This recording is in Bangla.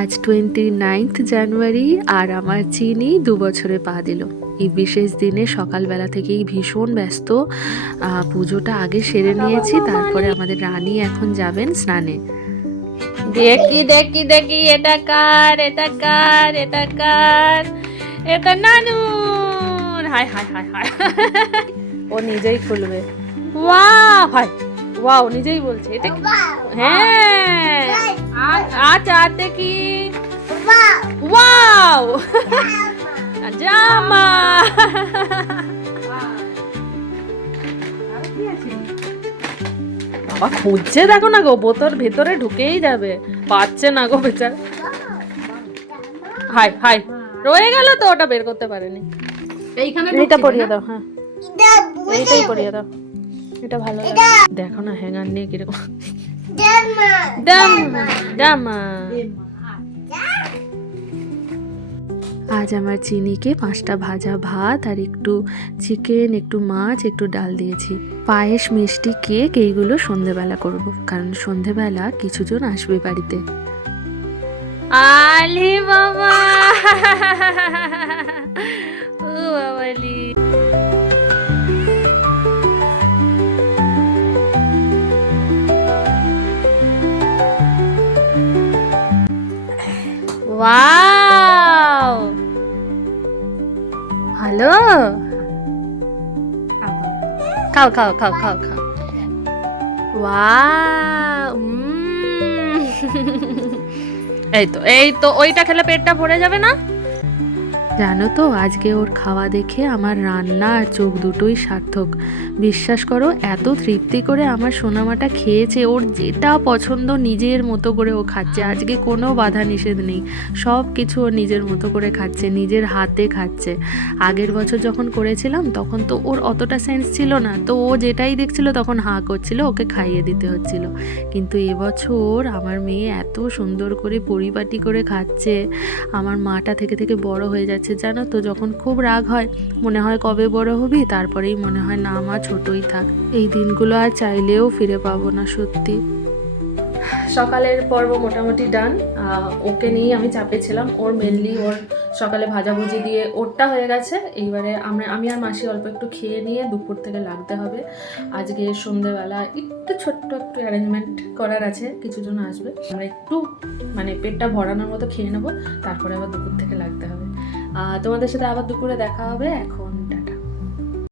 আজ 29 জানুয়ারি আর আমার চিনি 2 বছরে পা দিল। এই বিশেষ দিনে সকালবেলা থেকেই ভীষণ ব্যস্ত। পুজোটা আগে সেরে নিয়েছি, তারপরে আমাদের রানী এখন যাবেন স্নানে। দেখি দেখি দেখি, এটা কার, এটা কার, এটা কার, এটা নানুর। হাই হাই হাই হাই, ও নিজেই খুলবে। ওয়াও, হাই ওয়াও, নিজেই বলছে এটা কি? হ্যাঁ, আচ্ছা দেখি। ওয়াও, জামা। বাবা খুঁজছে, দেখো না গো, বোতল ভেতরে ঢুকেই যাবে, পাচ্ছে না গো বেচার। হাই হাই, রয়ে গেল তো, ওটা বের করতে পারেনি। এইটা পরিয়ে দাও, হ্যাঁ এইটাই পরিয়ে দাও, এটা ভালো লাগে। দেখো না হ্যাঙ্গার নিয়ে কিরকম। জামা। আজ আমার চিনিকে 5টা ভাজা ভাত আর একটু চিকেন, একটু মাছ, একটু ডাল দিয়েছি। পায়েস, মিষ্টি, কেক এইগুলো সন্ধেবেলা করব, কারণ সন্ধেবেলা কিছুজন আসবে বাড়িতে। আলি বাবা, ও বাবালি। ওয়াও, ভালো। খাও খাও খাও খাও খাও। ওয়াও, এই তো ওইটা খেলে পেটটা ভরে যাবে না? জানো তো, আজকে ওর খাওয়া দেখে আমার রান্না আর চোখ দুটোই সার্থক। বিশ্বাস করো, এত তৃপ্তি করে আমার সোনামাটা খেয়েছে। ওর যেটা পছন্দ নিজের মতো করে ও খাচ্ছে। আজকে কোনো বাধা নিষেধ নেই, সব কিছু ও নিজের মতো করে খাচ্ছে, নিজের হাতে খাচ্ছে। আগের বছর যখন করেছিলাম তখন তো ওর অতটা সেন্স ছিল না, তো ও যেটাই দেখছিল তখন হাঁ করছিল, ওকে খাইয়ে দিতে হচ্ছিল। কিন্তু এবছর আমার মেয়ে এত সুন্দর করে পরিপাটি করে খাচ্ছে, আমার মাটা থেকে থেকে বড় হয়ে যাচ্ছে। জানো তো, যখন খুব রাগ হয় মনে হয় কবে বড় হবি, তারপরেই মনে হয় না মা ছোটই থাক। এই দিনগুলো আর চাইলেও ফিরে পাবো না সত্যি। সকালের পর্ব মোটামুটি ডান। ওকে নিয়ে আমি চাপে ছিলাম। ওর মেনলি ওর সকালে ভাজাভুজি দিয়ে ওরটা হয়ে গেছে। এইবারে আমি আর মাসি অল্প একটু খেয়ে নিয়ে দুপুর থেকে লাগতে হবে। আজকে সন্ধেবেলা একটু ছোট্ট একটু অ্যারেঞ্জমেন্ট করার আছে, কিছুজন আসবে। আমরা একটু মানে পেটটা ভরানোর মতো খেয়ে নেবো, তারপরে আবার দুপুর থেকে লাগতে হবে। তোমাদের সাথে আবার দুপুরে দেখা হবে। এখন